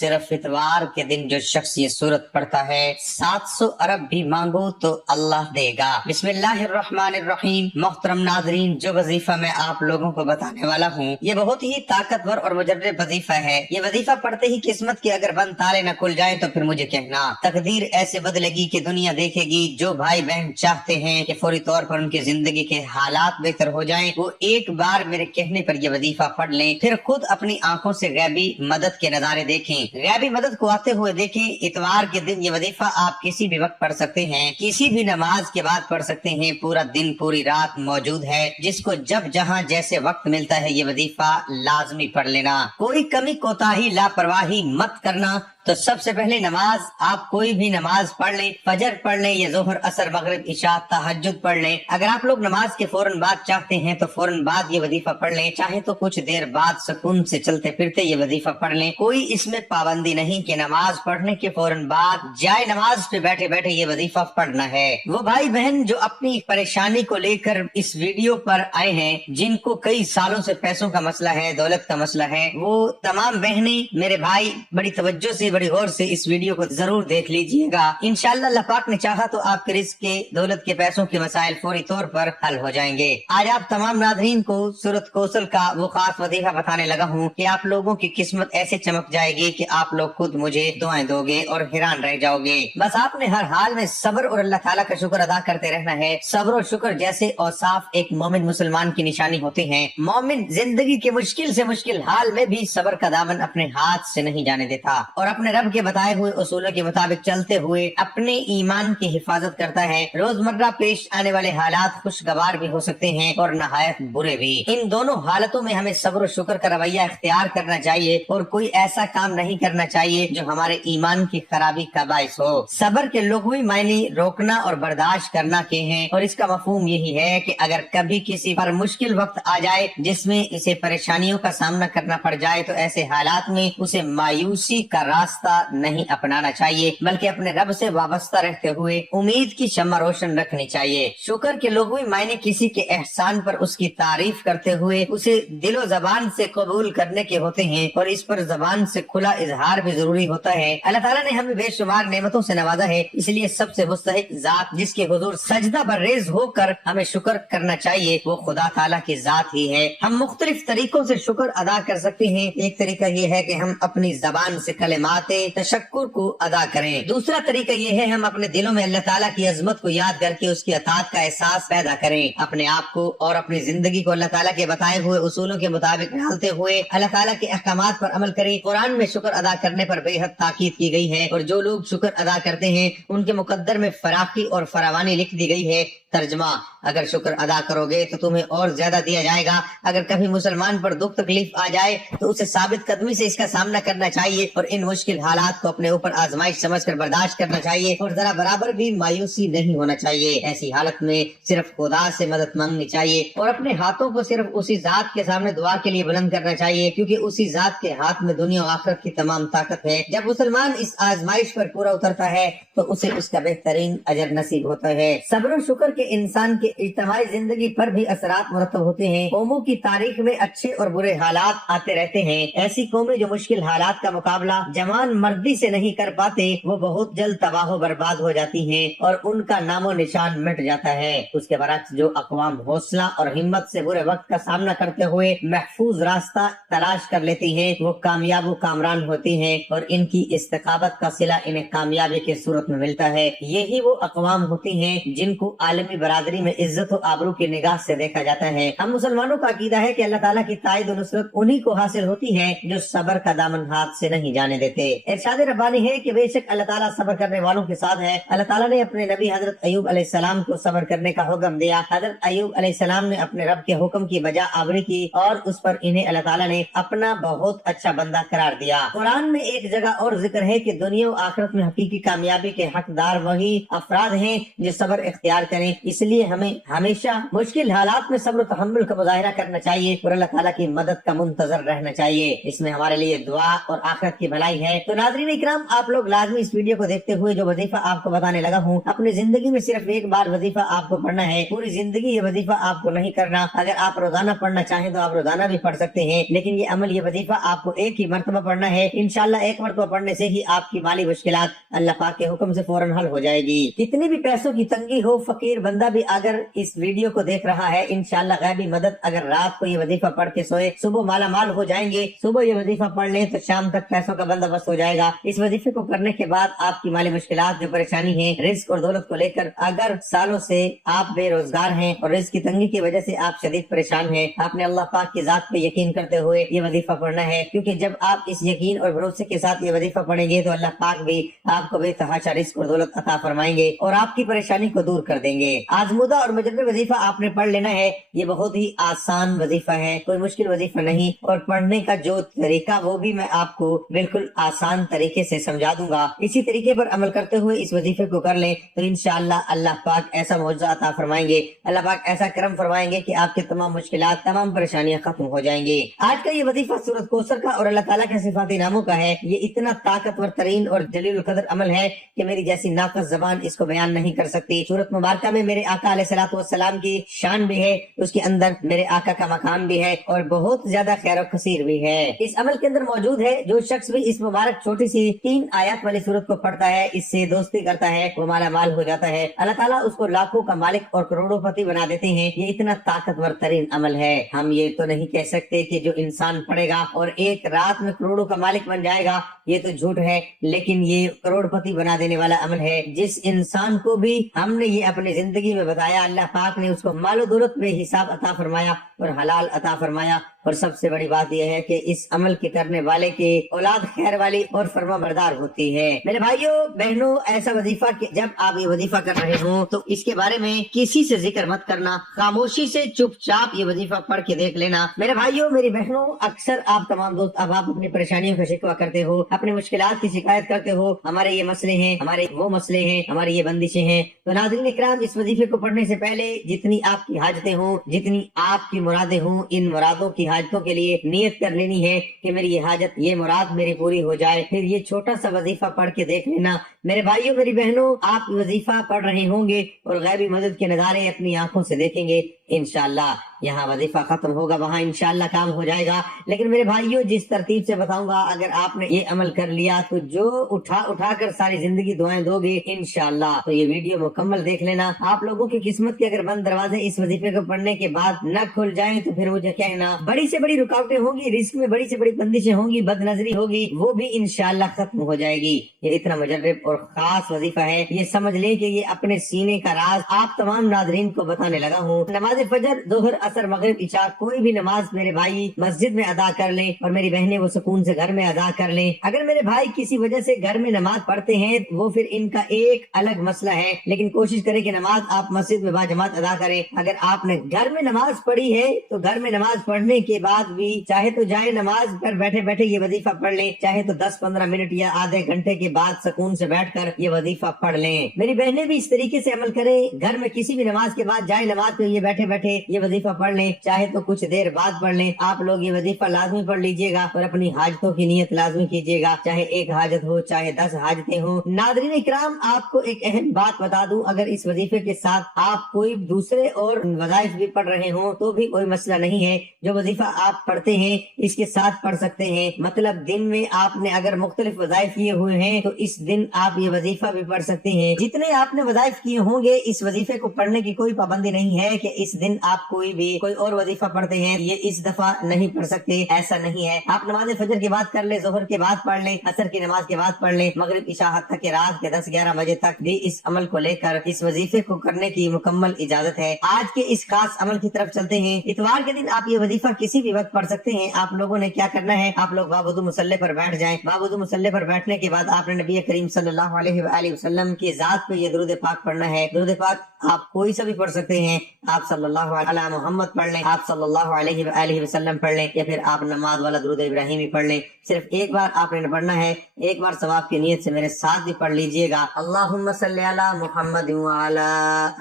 सिर्फ इतवार के दिन जो शख्स ये सूरत पढ़ता है 700 अरब भी मांगो तो अल्लाह देगा। बिस्मिल्लाहिर्रहमानिर्रहीम। मोहतरम नाज़रीन, जो वजीफा मैं आप लोगों को बताने वाला हूँ ये बहुत ही ताकतवर और मुजर्रब वजीफा है। ये वजीफा पढ़ते ही किस्मत के अगर बंद ताले न खुल जाए तो फिर मुझे कहना, तकदीर ऐसे बदलेगी कि दुनिया देखेगी। जो भाई बहन चाहते हैं कि फौरी तौर पर उनकी जिंदगी के हालात बेहतर हो जाएं, वो एक बार मेरे कहने पर ये वजीफा पढ़ लें, फिर खुद अपनी आंखों से गैबी मदद के नजारे देखें, गैबी मदद को आते हुए देखें। इतवार के दिन ये वजीफा आप किसी भी वक्त पढ़ सकते हैं, किसी भी नमाज के बाद पढ़ सकते हैं। पूरा दिन पूरी रात मौजूद है। जिसको जब जहाँ जैसे वक्त मिलता है ये वजीफा लाजमी पढ़ लेना। कोई कमी कोताही लापरवाही मत करना। तो सबसे पहले नमाज, आप कोई भी नमाज पढ़ लें, फजर पढ़ लें या जोहर असर मगरिब इशा तहज्जुद पढ़ लें। अगर आप लोग नमाज के फौरन बाद चाहते हैं तो फौरन बाद ये वजीफा पढ़ लें, चाहे तो कुछ देर बाद सुकून से चलते फिरते ये वजीफा पढ़ लें। कोई इसमें पाबंदी नहीं कि नमाज पढ़ने के फौरन बाद जाए नमाज पे बैठे बैठे ये वजीफा पढ़ना है। वो भाई बहन जो अपनी परेशानी को लेकर इस वीडियो पर आए हैं, जिनको कई सालों से पैसों का मसला है, दौलत का मसला है, वो तमाम बहनें मेरे भाई बड़ी तवज्जो से बड़ी गौर से इस वीडियो को जरूर देख लीजिएगा। इंशाअल्लाह अल्लाह पाक ने चाहा तो आपके रिस्क के, दौलत के, पैसों के मसाइल फौरी तौर पर हल हो जाएंगे। आज आप तमाम नाज़रीन को सूरत कौसल का वो खास वजीफा बताने लगा हूँ कि आप लोगों की किस्मत ऐसे चमक जाएगी कि आप लोग खुद मुझे दुआएं दोगे और हैरान रह जाओगे। बस आपने हर हाल में सब्र और अल्लाह ताला का शुक्र अदा करते रहना है। सब्र और शुक्र जैसे औसाफ एक मोमिन मुसलमान की निशानी होते हैं। मोमिन जिंदगी के मुश्किल से मुश्किल हाल में भी सब्र का दामन अपने हाथ से नहीं जाने देता और अपने रब के बताए हुए उसूलों के मुताबिक चलते हुए अपने ईमान की हिफाजत करता है। रोजमर्रा पेश आने वाले हालात खुशगवार भी हो सकते हैं और नहायत बुरे भी। इन दोनों हालतों में हमें सब्र और शुक्र का रवैया इख्तियार करना चाहिए और कोई ऐसा काम नहीं करना चाहिए जो हमारे ईमान की खराबी का बाइस हो। सब्र के लुग़वी मायने रोकना और बर्दाश्त करना के हैं और इसका मफहूम यही है कि अगर कभी किसी पर मुश्किल वक्त आ जाए जिसमें इसे परेशानियों का सामना करना पड़ जाए तो ऐसे हालात में उसे मायूसी का रास्ता नहीं अपनाना चाहिए, बल्कि अपने रब से वाबस्ता रहते हुए उम्मीद की शम्मा रोशन रखनी चाहिए। शुक्र के लुग़वी मायने किसी के एहसान पर उसकी तारीफ करते हुए उसे दिलो जबान से कबूल करने के होते हैं और इस पर जबान से खुला इजहार भी जरूरी होता है। अल्लाह ताला ने हमें बेशुमार नेमतों से नवाजा है, इसलिए सबसे मुस्तहिक जात जिसके हुजूर सजदा बर्रेज होकर हमें शुक्र करना चाहिए वो खुदा ताला की जात ही है। हम मुख्तलिफ तरीकों से शुक्र अदा कर सकते हैं। एक तरीका ये है कि हम अपनी जबान से कलिमाते तशक्कुर को अदा करें। दूसरा तरीका ये है हम अपने दिलों में अल्लाह ताला की अजमत को याद करके उसकी अतात का एहसास पैदा करें। अपने आप को और अपनी जिंदगी को अल्लाह ताला के बताए हुए उसूलों के मुताबिक ढालते हुए अल्लाह ताला के अहकामात पर अमल करें। कुरान में शुक्र अदा करने पर बेहद ताकीद की गई है और जो लोग शुक्र अदा करते हैं उनके मुकद्दर में फराखी और फरावानी लिख दी गई है। तर्जमा, अगर शुक्र अदा करोगे तो तुम्हें और ज्यादा दिया जाएगा। अगर कभी मुसलमान पर दुख तकलीफ आ जाए तो उसे साबित कदमी से इसका सामना करना चाहिए और इन मुश्किल हालात को अपने ऊपर आजमाइश समझकर बर्दाश्त करना चाहिए और जरा बराबर भी मायूसी नहीं होना चाहिए। ऐसी हालत में सिर्फ खुदा से मदद मांगनी चाहिए और अपने हाथों को सिर्फ उसी जात के सामने दुआ के लिए बुलंद करना चाहिए, क्योंकि उसी जात के हाथ में दुनिया और आखिरत की तमाम ताकत है। जब मुसलमान इस आजमाइश पर पूरा उतरता है तो उसे उसका बेहतरीन अजर नसीब होता है। सब्र और शुक्र के इंसान के इज्तिमाई जिंदगी पर भी असरात मुरतब होते हैं। कौमों की तारीख में अच्छे और बुरे हालात आते रहते हैं। ऐसी कौमें जो मुश्किल हालात का मुकाबला जवान मर्दी से नहीं कर पाते वो बहुत जल्द तबाह बर्बाद हो जाती हैं और उनका नामो निशान मिट जाता है। उसके बरक्स जो अक़वाम हौसला और हिम्मत से बुरे वक्त का सामना करते हुए महफूज रास्ता तलाश कर लेती हैं वो कामयाब व कामरान होती हैं और इनकी इस्तिकामत का सिला इन्हें कामयाबी के सूरत में मिलता है। यही वो अक़वाम होती हैं जिनको आलमी बरादरी में इज्जत और आबरू की निगाह से देखा जाता है। हम मुसलमानों का अकीदा है कि अल्लाह ताला की ताईद और नुसरत उन्हीं को हासिल होती है जो सब्र का दामन हाथ से नहीं जाने देते। इरशाद रब्बानी है कि बेशक अल्लाह ताला सब्र करने वालों के साथ है। अल्लाह ताला ने अपने नबी हजरत अय्यूब अलैहिस्सलाम को सब्र करने का हुक्म दिया। हजरत अय्यूब अलैहिस्सलाम ने अपने रब के हुक्म की बजा आवरी की और उस पर इन्हें अल्लाह ताला ने अपना बहुत अच्छा बंदा करार दिया। कुरान में एक जगह और जिक्र है कि दुनिया और आखिरत में हकीकी कामयाबी के हकदार वही अफराद हैं जो सब्र इख्तियार करें। इसलिए हमें हमेशा मुश्किल हालात में सब्र तहम्मुल का मुजाहिरा करना चाहिए और अल्लाह ताला की मदद का मुंतजर रहना चाहिए। इसमें हमारे लिए दुआ और आखिरत की भलाई है। तो नाज़रीन इकराम, आप लोग लाजमी इस वीडियो को देखते हुए जो वजीफा आपको बताने लगा हूँ, अपनी जिंदगी में सिर्फ एक बार वजीफा आपको पढ़ना है। पूरी जिंदगी ये वजीफा आपको नहीं करना। अगर आप रोजाना पढ़ना चाहें तो आप रोजाना भी पढ़ सकते हैं, लेकिन ये अमल, ये वजीफा आपको एक ही मरतबा पढ़ना है इंशाल्लाह एक मरतबा पढ़ने से ही आपकी माली मुश्किलात अल्लाह पाक के हुक्म से फौरन हल हो जाएगी। कितनी भी पैसों की तंगी हो, फकीर बंदा भी अगर इस वीडियो को देख रहा है, इंशाल्लाह गैबी मदद, अगर रात को ये वजीफा पढ़ के सोए सुबह माला माल हो जाएंगे। सुबह ये वजीफा पढ़ लें तो शाम तक पैसों का बंदोबस्त हो जाएगा। इस वजीफे को करने के बाद आपकी माली मुश्किलात, जो परेशानी है रिस्क और दौलत को लेकर, अगर सालों से आप बेरोजगार हैं और रिस्क की तंगी की वजह से आप शदीद परेशान हैं, आपने अल्लाह पाक की जात पे यकीन करते हुए ये वजीफा पढ़ना है, क्योंकि जब आप इस यकीन और भरोसे के साथ ये वजीफा पढ़ेंगे तो अल्लाह पाक भी आपको बेतहाशा रिस्क और दौलत अता फरमाएंगे और आपकी परेशानी को दूर कर देंगे। आजमुदा और मुजर्रब वजीफा आपने पढ़ लेना है। ये बहुत ही आसान वजीफा है, कोई मुश्किल वजीफा नहीं, और पढ़ने का जो तरीका वो भी मैं आपको बिल्कुल आसान तरीके से समझा दूंगा। इसी तरीके पर अमल करते हुए इस वजीफे को कर लें तो इंशाअल्लाह अल्लाह पाक ऐसा मौजज़ा अता फरमाएंगे, अल्लाह पाक ऐसा करम फरमाएंगे कि आपके तमाम मुश्किलात, तमाम परेशानियां खत्म हो जाएंगी। आज का ये वजीफा सूरत कौसर का और अल्लाह ताला के सिफाती नामों का है। ये इतना ताकतवर तरीन और जलील कदर अमल है कि मेरी जैसी नाकस जबान इसको बयान नहीं कर सकती। सूरत मुबारक में मेरे आका अलैहिस्सलातु वस्सलाम की शान भी है, उसके अंदर मेरे आका का मकाम भी है और बहुत ज्यादा खैर और खसीर भी है। इस अमल के अंदर मौजूद है, जो शख्स भी इस मुबारक छोटी सी 3 आयत वाली सूरत को पढ़ता है, इससे दोस्ती करता है, वो माला माल हो जाता है। अल्लाह ताला उसको लाखों का मालिक और करोड़ोंपति बना देते हैं। ये इतना ताकतवर तरीन अमल है। हम ये तो नहीं कह सकते कि जो इंसान पढ़ेगा और एक रात में करोड़ों का मालिक बन जाएगा, ये तो झूठ है, लेकिन ये करोड़पति बना देने वाला अमल है। जिस इंसान को भी हमने ये अपनी जिंदगी में बताया, अल्लाह पाक ने उसको मालो दौलत में हिसाब अता फरमाया और हलाल अता फरमाया। और सबसे बड़ी बात यह है कि इस अमल के करने वाले की औलाद खैर वाली और फरमाबरदार होती है। मेरे भाइयों बहनों, ऐसा वजीफा जब आप ये वजीफा कर रहे हो तो इसके बारे में किसी से जिक्र मत करना, खामोशी से चुपचाप ये वजीफा पढ़ के देख लेना। मेरे भाइयों मेरी बहनों, अक्सर आप तमाम दोस्त अब आप अपनी परेशानियों का शिकवा करते हो, अपनी मुश्किलात की शिकायत करते हो, हमारे ये मसले हैं, हमारे वो मसले हैं, हमारी ये बंदिशें हैं। तो नाज़रीन इकराम, इस वजीफे को पढ़ने से पहले जितनी आपकी हाजतें हों, जितनी आपकी मुरादें हों, इन मुरादों की हाजतों के लिए नियत कर लेनी है कि मेरी ये हाजत, ये मुराद मेरी पूरी हो जाए। फिर ये छोटा सा वजीफा पढ़ के देख लेना। मेरे भाइयों मेरी बहनों, आप वजीफा पढ़ रहे होंगे और गैबी मदद के नजारे अपनी आंखों से देखेंगे। इंशाअल्लाह यहाँ वजीफा खत्म होगा, वहाँ इंशाअल्लाह काम हो जाएगा। लेकिन मेरे भाइयों, जिस तरतीब से बताऊंगा, अगर आपने ये अमल कर लिया तो जो उठा कर सारी जिंदगी दुआएं दोगे इंशाअल्लाह। तो ये वीडियो मुकम्मल देख लेना। आप लोगों की किस्मत के अगर बंद दरवाजे इस वजीफे को पढ़ने के बाद न खुल जाएं तो फिर मुझे कहना। बड़ी से बड़ी रुकावटें होंगी, रिस्क में बड़ी से बड़ी बंदिशें होंगी, बदनजरी होगी, वो भी इंशाअल्लाह खत्म हो जाएगी। ये इतना मुजर्रब और खास वजीफा है, ये समझ लें कि ये अपने सीने का राज आप तमाम नाज़रीन को बताने लगा हूँ। नमाज फजर, दोहर, असर, मगरिब, इशा, कोई भी नमाज मेरे भाई मस्जिद में अदा कर लें और मेरी बहनें वो सुकून से घर में अदा कर लें। अगर मेरे भाई किसी वजह से घर में नमाज पढ़ते हैं वो फिर इनका एक अलग मसला है, लेकिन कोशिश करें कि नमाज आप मस्जिद में बाजमात अदा करें। अगर आपने घर में नमाज पढ़ी है तो घर में नमाज पढ़ने के बाद भी चाहे तो जाए नमाज पर बैठे बैठे ये वजीफा पढ़ लें, चाहे तो 10-15 मिनट या आधे घंटे के बाद सुकून से बैठकर ये वजीफा पढ़ लें। मेरी बहनें भी इस तरीके से अमल करें, घर में किसी भी नमाज के बाद जाए नमाज पे ये बैठे बैठे ये वजीफा पढ़ लें, चाहे तो कुछ देर बाद पढ़ लें। आप लोग ये वजीफा लाजमी पढ़ लीजिएगा और अपनी हाजतों की नियत लाजमी कीजिएगा, चाहे एक हाजत हो चाहे 10 हाजतें हो। नाज़रीन इकराम, आपको एक अहम बात बता दूं, अगर इस वजीफे के साथ आप कोई दूसरे और वज़ाइफ भी पढ़ रहे हो तो भी कोई मसला नहीं है। जो वजीफा आप पढ़ते हैं इसके साथ पढ़ सकते हैं। मतलब दिन में आपने अगर मुख्तलिफ वज़ाइफ किए हुए हैं तो इस दिन आप ये वजीफा भी पढ़ सकते हैं। जितने आपने वज़ाइफ किए होंगे इस वजीफे को पढ़ने की कोई पाबंदी नहीं है कि इस दिन आप कोई और वजीफा पढ़ते हैं ये इस दफा नहीं पढ़ सकते, ऐसा नहीं है। आप नमाज फजर के बाद कर ले, जोहर के बाद पढ़ ले, असर की नमाज के बाद पढ़ ले, मगरिब इशा हत्ता के रात के 10-11 बजे तक भी इस अमल को लेकर इस वजीफे को करने की मुकम्मल इजाजत है। आज के इस खास अमल की तरफ चलते हैं। इतवार के दिन आप ये वजीफा किसी भी वक्त पढ़ सकते हैं। आप लोगों ने क्या करना है, आप लोग बावुदू मुसल्ले पर बैठ जाएं। बावुदू मुसल्ले पर बैठने के बाद आपने नबी करीम सल्लल्लाहु अलैहि वसल्लम की जात पे ये दुरूद पाक पढ़ना है। दुरूद पाक आप कोई सा भी पढ़ सकते हैं। आप सल्लल्लाहु अलैहि मोहम्मद पढ़ लें, आप सल्लल्लाहु अलैहि वसल्लम पढ़ लें, या फिर आप नमाज वाला दुरूद इब्राहिमी पढ़ लें। सिर्फ एक बार आपने पढ़ना है, एक बार सवाब की नियत से मेरे साथ भी पढ़ लीजिएगा। अल्लाहुम्मा सल्ली अला मुहम्मद व अला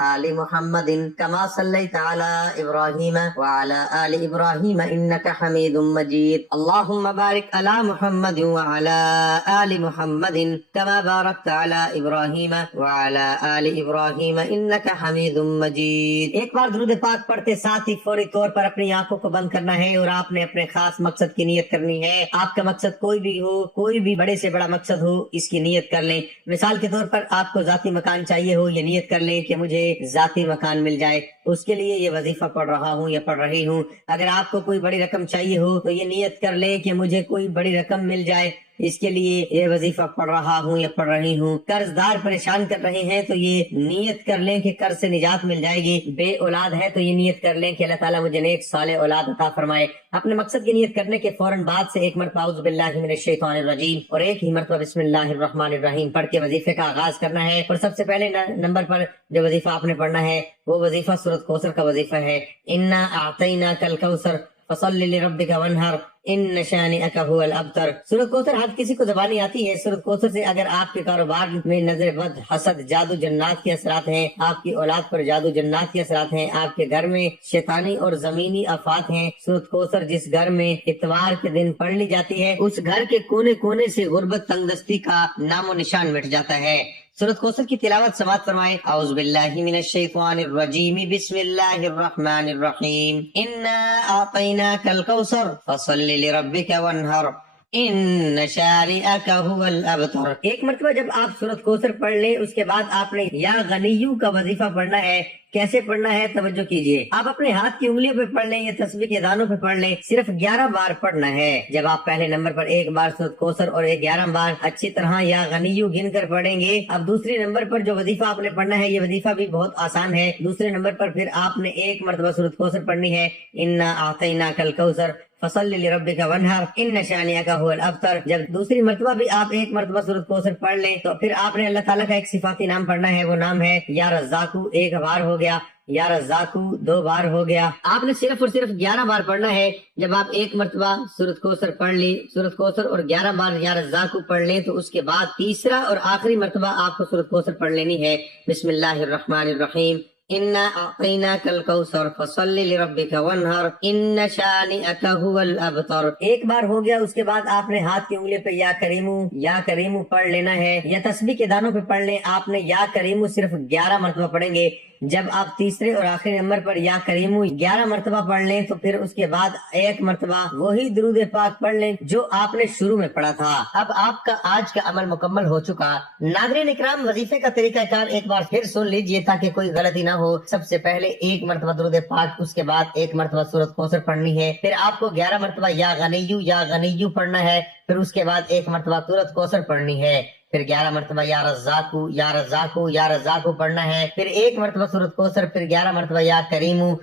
आलि मुहम्मदिन कमा सल्लैता अला इब्राहीम व अला आलि इब्राहीम इन्नका हमीदुम मजीद। अल्लाहुम्मा बारिक अला मुहम्मद व अला आलि मुहम्मदिन कमा बारकता अला इब्राहीम व अला आलि इब्राहीम इन्नका हमीदुम मजीद। एक बार दुरूद درود پاک پڑھتے ساتھ ہی فوری طور پر اپنی آنکھوں کو بند کرنا ہے اور آپ نے اپنے خاص مقصد کی نیت کرنی ہے۔ آپ کا مقصد کوئی بھی ہو، کوئی بھی بڑے سے بڑا مقصد ہو، اس کی نیت کر لیں۔ مثال کے طور پر آپ کو ذاتی مکان چاہیے ہو، یہ نیت کر لیں کہ مجھے ذاتی مکان مل جائے، اس کے لیے یہ وظیفہ پڑھ رہا ہوں یا پڑھ رہی ہوں۔ اگر آپ کو کوئی بڑی رقم چاہیے ہو تو یہ نیت کر لیں کہ مجھے کوئی بڑی رقم مل جائے، اس کے لیے یہ وظیفہ پڑھ رہا ہوں یا پڑھ رہی ہوں۔ قرض دار پریشان کر رہے ہیں تو یہ نیت کر لیں کہ قرض سے نجات مل جائے گی۔ بے اولاد ہے تو یہ نیت کر لیں کہ اللہ تعالیٰ مجھے نیک صالح اولاد عطا فرمائے۔ اپنے مقصد کی نیت کرنے کے فوراً بعد سے ایک مرتبہ اعوذ باللہ من الشیطان الرجیم اور ایک ہی مرتبہ بسم اللہ الرحمن الرحیم پڑھ کے وظیفے کا آغاز کرنا ہے۔ اور سب سے پہلے نمبر پر جو وظیفہ آپ نے پڑھنا ہے وہ وظیفہ سورۃ کوثر کا وظیفہ ہے۔ انا اعطیناک الکوثر فصلی لربک وانحر ان شانئک ھو الابتر۔ سورۃ کوثر ہر کسی کو زبانی آتی ہے۔ سورۃ کوثر سے اگر آپ کے کاروبار میں نظر بد، حسد، جادو جنات کے اثرات ہیں، آپ کی اولاد پر جادو جنات کے اثرات ہیں، آپ کے گھر میں شیطانی اور زمینی آفات ہیں، سورۃ کوثر جس گھر میں اتوار کے دن پڑھ لی جاتی ہے اس گھر کے کونے کونے سے غربت، تنگ دستی کا نام و نشان مٹ جاتا ہے۔ سورۃ کوثر کی تلاوت سماعت فرمائے۔ اعوذ باللہ من الشیطان الرجیم بسم اللہ الرحمن الرحیم انا اعطیناک الکوثر فصل لربک وانحر ان شانئک ھو الابتر۔ ایک مرتبہ جب آپ سورۃ کوثر پڑھ لیں اس کے بعد آپ نے یا غنیو کا وظیفہ پڑھنا ہے۔ کیسے پڑھنا ہے توجہ کیجئے۔ آپ اپنے ہاتھ کی انگلیوں پہ پڑھ لیں یا تسبیح کے دانوں پہ پڑھ لیں، صرف 11 بار پڑھنا ہے۔ جب آپ پہلے نمبر پر ایک بار سورۃ کوثر اور 11 بار اچھی طرح یا غنیو گن کر پڑھیں گے، اب دوسرے نمبر پر جو وظیفہ آپ نے پڑھنا ہے یہ وظیفہ بھی بہت آسان ہے۔ دوسرے نمبر پر پھر آپ نے ایک مرتبہ سورۃ کوثر پڑھنی ہے، انا اعطیناک الکوثر فصل لربک وانحر ان شانئک ھو الابتر۔ جب دوسری مرتبہ بھی آپ ایک مرتبہ سورۃ کوثر پڑھ لیں تو پھر آپ نے اللہ تعالیٰ کا ایک صفاتی نام پڑھنا ہے، وہ نام ہے یا رزاقو، 1 بار ہو گیا، یا رزاقو 2 بار ہو گیا۔ آپ نے صرف اور صرف 11 بار پڑھنا ہے۔ جب آپ ایک مرتبہ سورۃ کوثر پڑھ لی، سورۃ کوثر اور 11 بار یا رزاقو پڑھ لیں تو اس کے بعد تیسرا اور آخری مرتبہ آپ کو سورۃ کوثر پڑھ لینی ہے، بسم اللہ الرحمن الرحیم انا اعطیناک الکوثر فصل لربک وانحر ان شانئک ھو الابتر۔ ایک بار ہو گیا، اس کے بعد آپ نے ہاتھ کی انگلی پہ یا کریمو پڑھ لینا ہے، یا تسبیح کے دانوں پہ پڑھ لیں۔ آپ نے یا کریمو صرف 11 مرتبہ پڑھیں گے۔ جب آپ تیسرے اور آخری نمبر پر یا کریمو 11 مرتبہ پڑھ لیں تو پھر اس کے بعد ایک مرتبہ وہی درود پاک پڑھ لیں جو آپ نے شروع میں پڑھا تھا۔ اب آپ کا آج کا عمل مکمل ہو چکا۔ ناظرین اکرام، وظیفے کا طریقہ کار ایک بار پھر سن لیجئے تاکہ کوئی غلطی نہ ہو۔ سب سے پہلے ایک مرتبہ درود پاک، اس کے بعد ایک مرتبہ سورۃ کوثر پڑھنی ہے، پھر آپ کو 11 مرتبہ یا غنیو پڑھنا ہے، پھر اس کے بعد ایک مرتبہ سورۃ کوثر پڑھنی ہے، پھر 11 مرتبہ یا رزاقو پڑھنا ہے، پھر ایک مرتبہ سورۃ کوثر، پھر 11 مرتبہ یا کریمو،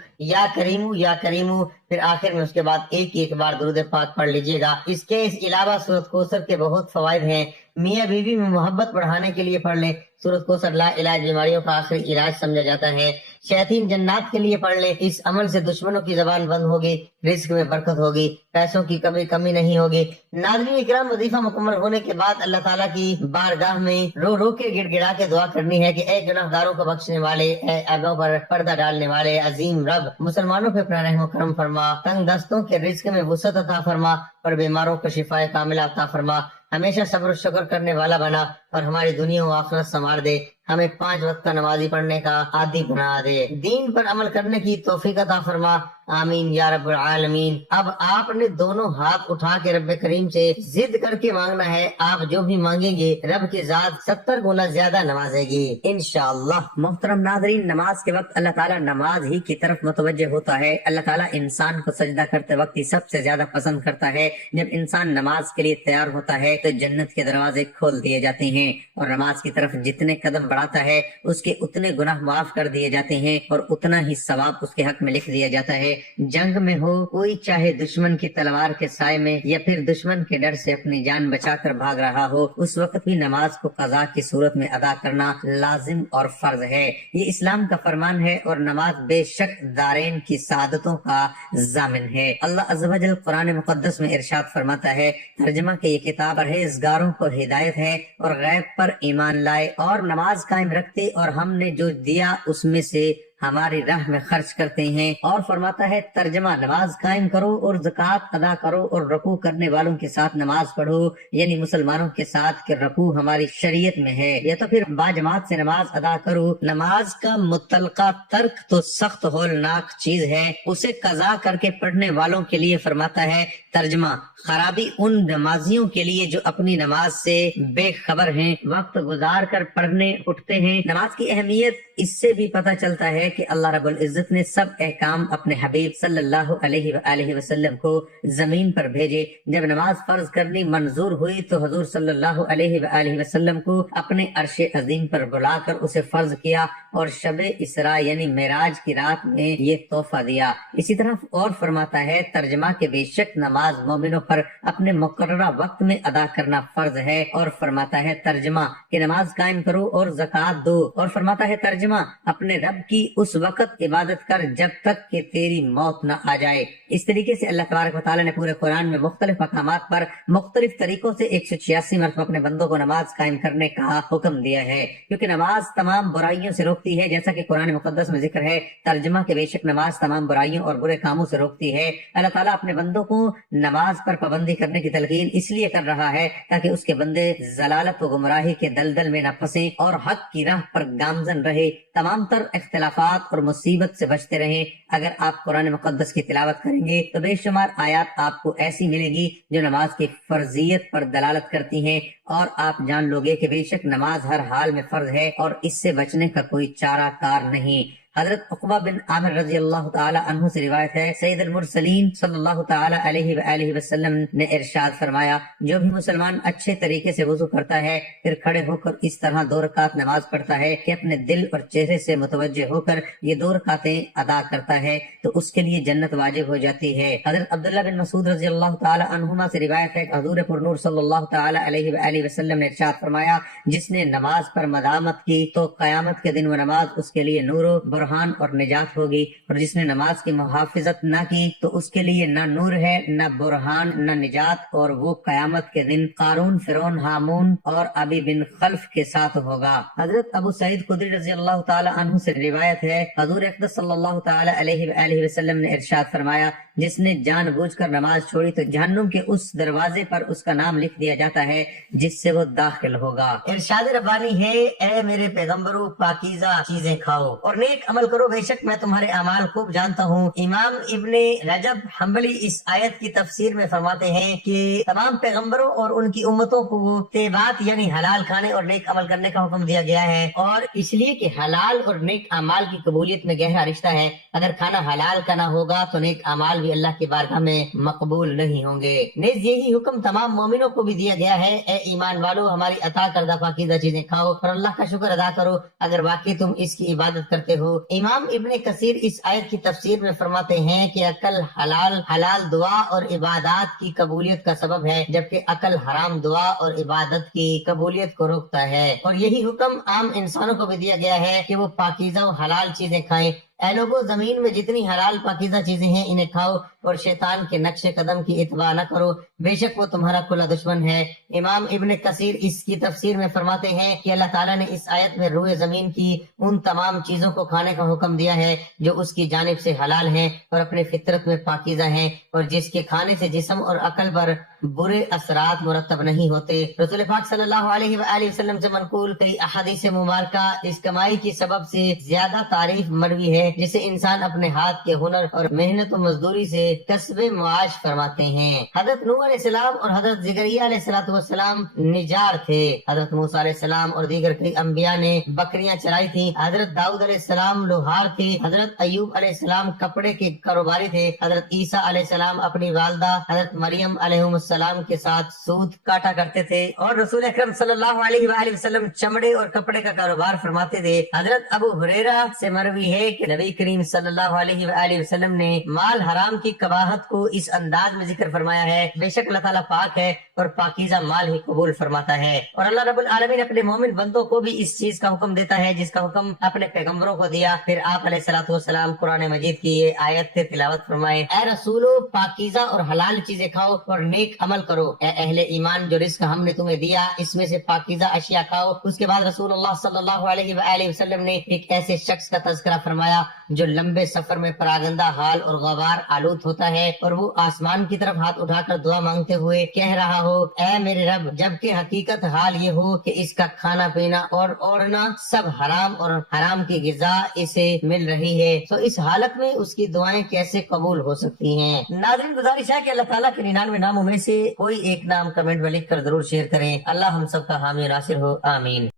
پھر آخر میں اس کے بعد ایک بار درود پاک پڑھ لیجئے گا۔ اس کے علاوہ سورۃ کوثر کے بہت فوائد ہیں۔ میاں بیوی میں محبت بڑھانے کے لیے پڑھ لیں۔ سورۃ کوثر لا علاج بیماریوں کا آخری علاج سمجھا جاتا ہے۔ شیاطین جنات کے لیے پڑھ لیں۔ اس عمل سے دشمنوں کی زبان بند ہوگی، رزق میں برکت ہوگی، پیسوں کی کمی نہیں ہوگی۔ ناظرین اکرام، وظیفہ مکمل ہونے کے بعد اللہ تعالیٰ کی بارگاہ میں رو کے گڑ گڑا کے دعا کرنی ہے کہ اے گناہگاروں کو بخشنے والے، اے عیبوں پر پردہ ڈالنے والے عظیم رب، مسلمانوں پہ اپنا رحم و کرم فرما، تنگ دستوں کے رزق میں وسعت عطا فرما اور بیماروں کو شفا کاملہ عطا فرما، ہمیشہ صبر و شکر کرنے والا بنا اور ہماری دنیا و آخرت سنوار دے، ہمیں 5 وقت کا نمازی پڑھنے کا عادی بنا دے، دین پر عمل کرنے کی توفیق عطا فرما، آمین یا رب العالمین۔ اب آپ نے دونوں ہاتھ اٹھا کے رب کریم سے ضد کر کے مانگنا ہے۔ آپ جو بھی مانگیں گے رب کی ذات 70 گنا زیادہ نوازے گی انشاءاللہ۔ محترم ناظرین، نماز کے وقت اللہ تعالیٰ نماز ہی کی طرف متوجہ ہوتا ہے۔ اللہ تعالیٰ انسان کو سجدہ کرتے وقت ہی سب سے زیادہ پسند کرتا ہے۔ جب انسان نماز کے لیے تیار ہوتا ہے تو جنت کے دروازے کھول دیے جاتے ہیں اور نماز کی طرف جتنے قدم بڑھاتا ہے اس کے اتنے گناہ معاف کر دیے جاتے ہیں اور اتنا ہی ثواب اس کے حق میں لکھ دیا جاتا ہے۔ جنگ میں ہو کوئی، چاہے دشمن کی تلوار کے سائے میں یا پھر دشمن کے ڈر سے اپنی جان بچا کر بھاگ رہا ہو، اس وقت بھی نماز کو قضا کی صورت میں ادا کرنا لازم اور فرض ہے۔ یہ اسلام کا فرمان ہے اور نماز بے شک دارین کی سعادتوں کا ضامن ہے۔ اللہ عز و جل قرآن مقدس میں ارشاد فرماتا ہے، ترجمہ کہ یہ کتاب پرہیزگاروں کو ہدایت ہے اور غیب پر ایمان لائے اور نماز قائم رکھتے اور ہم نے جو دیا اس میں سے ہماری راہ میں خرچ کرتے ہیں۔ اور فرماتا ہے ترجمہ، نماز قائم کرو اور زکوٰۃ ادا کرو اور رکوع کرنے والوں کے ساتھ نماز پڑھو، یعنی مسلمانوں کے ساتھ کہ رکوع ہماری شریعت میں ہے، یا تو پھر باجماعت سے نماز ادا کرو۔ نماز کا متعلقہ ترک تو سخت ہولناک چیز ہے، اسے قضا کر کے پڑھنے والوں کے لیے فرماتا ہے ترجمہ، خرابی ان نمازیوں کے لیے جو اپنی نماز سے بے خبر ہیں، وقت گزار کر پڑھنے اٹھتے ہیں۔ نماز کی اہمیت اس سے بھی پتہ چلتا ہے کہ اللہ رب العزت نے سب احکام اپنے حبیب صلی اللہ علیہ وآلہ وسلم کو زمین پر بھیجے۔ جب نماز فرض کرنی منظور ہوئی تو حضور صلی اللہ علیہ وآلہ وسلم کو اپنے عرش عظیم پر بلا کر اسے فرض کیا اور شب اسراء یعنی معراج کی رات میں یہ تحفہ دیا۔ اسی طرح اور فرماتا ہے ترجمہ کہ بے شک نماز مومنوں پر اپنے مقررہ وقت میں ادا کرنا فرض ہے، اور فرماتا ہے ترجمہ کہ نماز قائم کرو اور زکوٰۃ دو، اور فرماتا ہے ترجمہ اپنے رب کی اس وقت عبادت کر جب تک کہ تیری موت نہ آ جائے۔ اس طریقے سے اللہ تبارک و تعالیٰ نے پورے قرآن میں مختلف مقامات پر مختلف طریقوں سے 186 مرتبہ اپنے بندوں کو نماز قائم کرنے کا حکم دیا ہے، کیونکہ نماز تمام برائیوں سے روکتی ہے، جیسا کہ قرآن مقدس میں ذکر ہے ترجمہ کہ بے شک نماز تمام برائیوں اور برے کاموں سے روکتی ہے۔ اللہ تعالیٰ اپنے بندوں کو نماز پر پابندی کرنے کی تلقین اس لیے کر رہا ہے تاکہ اس کے بندے ضلالت و گمراہی کے دلدل میں نہ پھنسیں اور حق کی راہ پر گامزن رہے، تمام تر اختلافات اور مصیبت سے بچتے رہیں۔ اگر آپ قرآن مقدس کی تلاوت کریں گے تو بے شمار آیات آپ کو ایسی ملے گی جو نماز کی فرضیت پر دلالت کرتی ہیں، اور آپ جان لو گے کہ بے شک نماز ہر حال میں فرض ہے اور اس سے بچنے کا کوئی چارہ کار نہیں۔ حضرت عقبہ بن عامر رضی اللہ تعالی عنہ سے روایت ہے، سید المرسلین صلی اللہ تعالی علیہ وآلہ وسلم نے ارشاد فرمایا، جو بھی مسلمان اچھے طریقے سے وضو کرتا ہے پھر کھڑے ہو کر اس طرح 2 رکعت نماز پڑھتا ہے کہ اپنے دل اور چہرے سے متوجہ ہو کر یہ 2 رکعتیں ادا کرتا ہے تو اس کے لیے جنت واجب ہو جاتی ہے۔ حضرت عبداللہ بن مسعود رضی اللہ تعالی عنہما سے روایت ہے کہ حضور پرنور صلی اللہ تعالی علیہ وآلہ وسلم نے ارشاد فرمایا، جس نے نماز پر مدامت کی تو قیامت کے دن وہ نماز اس کے لیے نور و برہان اور نجات ہوگی، اور جس نے نماز کی محافظت نہ کی تو اس کے لیے نہ نور ہے، نہ برہان، نہ نجات، اور وہ قیامت کے دن قارون، فرعون، ہامون اور ابی بن خلف کے ساتھ ہوگا۔ حضرت ابو سعید خدری رضی اللہ تعالی عنہ سے روایت ہے، حضور اقدس صلی اللہ تعالی علیہ وآلہ وسلم نے ارشاد فرمایا، جس نے جان بوجھ کر نماز چھوڑی تو جہنم کے اس دروازے پر اس کا نام لکھ دیا جاتا ہے جس سے وہ داخل ہوگا۔ ارشاد ربانی ہے، اے میرے پیغمبرو پاکیزہ چیزیں کھاؤ اور نیک عمل کرو، بے شک میں تمہارے اعمال خوب جانتا ہوں۔ امام ابن رجب حنبلی اس آیت کی تفسیر میں فرماتے ہیں کہ تمام پیغمبروں اور ان کی امتوں کو طیبات یعنی حلال کھانے اور نیک عمل کرنے کا حکم دیا گیا ہے، اور اس لیے کہ حلال اور نیک اعمال کی قبولیت میں گہرا رشتہ ہے۔ اگر کھانا حلال کا نہ ہوگا تو نیک اعمال بھی اللہ کی بارگاہ میں مقبول نہیں ہوں گے۔ نیز یہی حکم تمام مومنوں کو بھی دیا گیا ہے، اے ایمان والو ہماری عطا کردہ پاکیزہ چیزیں کھاؤ اور اللہ کا شکر ادا کرو اگر واقعی تم اس کی عبادت کرتے ہو۔ امام ابن کثیر اس آیت کی تفسیر میں فرماتے ہیں کہ عقل حلال دعا اور عبادات کی قبولیت کا سبب ہے، جبکہ عقل حرام دعا اور عبادت کی قبولیت کو روکتا ہے، اور یہی حکم عام انسانوں کو بھی دیا گیا ہے کہ وہ پاکیزہ و حلال چیزیں کھائیں۔ اے لوگو، زمین میں جتنی حلال پاکیزہ چیزیں ہیں انہیں کھاؤ اور شیطان کے نقش قدم کی اتباع نہ کرو، بے شک وہ تمہارا کھلا دشمن ہے۔ امام ابن کثیر اس کی تفسیر میں فرماتے ہیں کہ اللہ تعالیٰ نے اس آیت میں روئے زمین کی ان تمام چیزوں کو کھانے کا حکم دیا ہے جو اس کی جانب سے حلال ہیں اور اپنے فطرت میں پاکیزہ ہیں، اور جس کے کھانے سے جسم اور عقل پر برے اثرات مرتب نہیں ہوتے۔ رسول پاک صلی اللہ علیہ وآلہ وسلم سے منقول کئی احادیث مبارکہ اس کمائی کی سبب سے زیادہ تعریف مروی ہے جسے انسان اپنے ہاتھ کے ہنر اور محنت و مزدوری سے کسب معاش فرماتے ہیں۔ حضرت نوح علیہ السلام اور حضرت زکریا علیہ السلام نجار تھے۔ حضرت موسیٰ علیہ السلام اور دیگر کئی انبیاء نے بکریاں چرائی تھیں۔ حضرت داؤد علیہ السلام لوہار تھے۔ حضرت ایوب علیہ السلام کپڑے کے کاروباری تھے۔ حضرت عیسیٰ علیہ السلام اپنی والدہ حضرت مریم علیہ السلام کے ساتھ سود کاٹا کرتے تھے، اور رسول اکرم صلی اللہ علیہ وآلہ وسلم چمڑے اور کپڑے کا کاروبار فرماتے تھے۔ حضرت ابو ہریرہ سے مروی ہے کہ نبی کریم صلی اللہ علیہ وآلہ وسلم نے مال حرام کی قباحت کو اس انداز میں ذکر فرمایا ہے، بے شک اللہ تعالیٰ پاک ہے اور پاکیزہ مال ہی قبول فرماتا ہے۔ اور اللہ رب العالمین اپنے مومن بندوں کو بھی اس چیز کا حکم دیتا ہے جس کا حکم اپنے پیغمبروں کو دیا۔ پھر آپ علیہ الصلوۃ والسلام قرآن مجید کی یہ آیت تلاوت فرمائے، اے رسولو پاکیزہ اور حلال چیزیں کھاؤ اور نیک عمل کرو اے اہل ایمان، جو رزق ہم نے تمہیں دیا اس میں سے پاکیزہ اشیاء کھاؤ۔ اس کے بعد رسول اللہ صلی اللہ علیہ وآلہ وسلم نے ایک ایسے شخص کا تذکرہ فرمایا جو لمبے سفر میں پراگندہ حال اور غبار آلود ہوتا ہے، اور وہ آسمان کی طرف ہاتھ اٹھا کر دعا مانگتے ہوئے کہہ رہا ہو، اے میرے رب، جبکہ حقیقت حال یہ ہو کہ اس کا کھانا پینا اور اوڑھنا سب حرام اور حرام کی غذا اسے مل رہی ہے، تو اس حالت میں اس کی دعائیں کیسے قبول ہو سکتی ہیں؟ ناظرین، گزارش ہے کہ اللہ تعالیٰ کے 99 ناموں میں سے کوئی ایک نام کمنٹ میں لکھ کر ضرور شیئر کریں۔ اللہ ہم سب کا حامی و ناصر ہو، آمین۔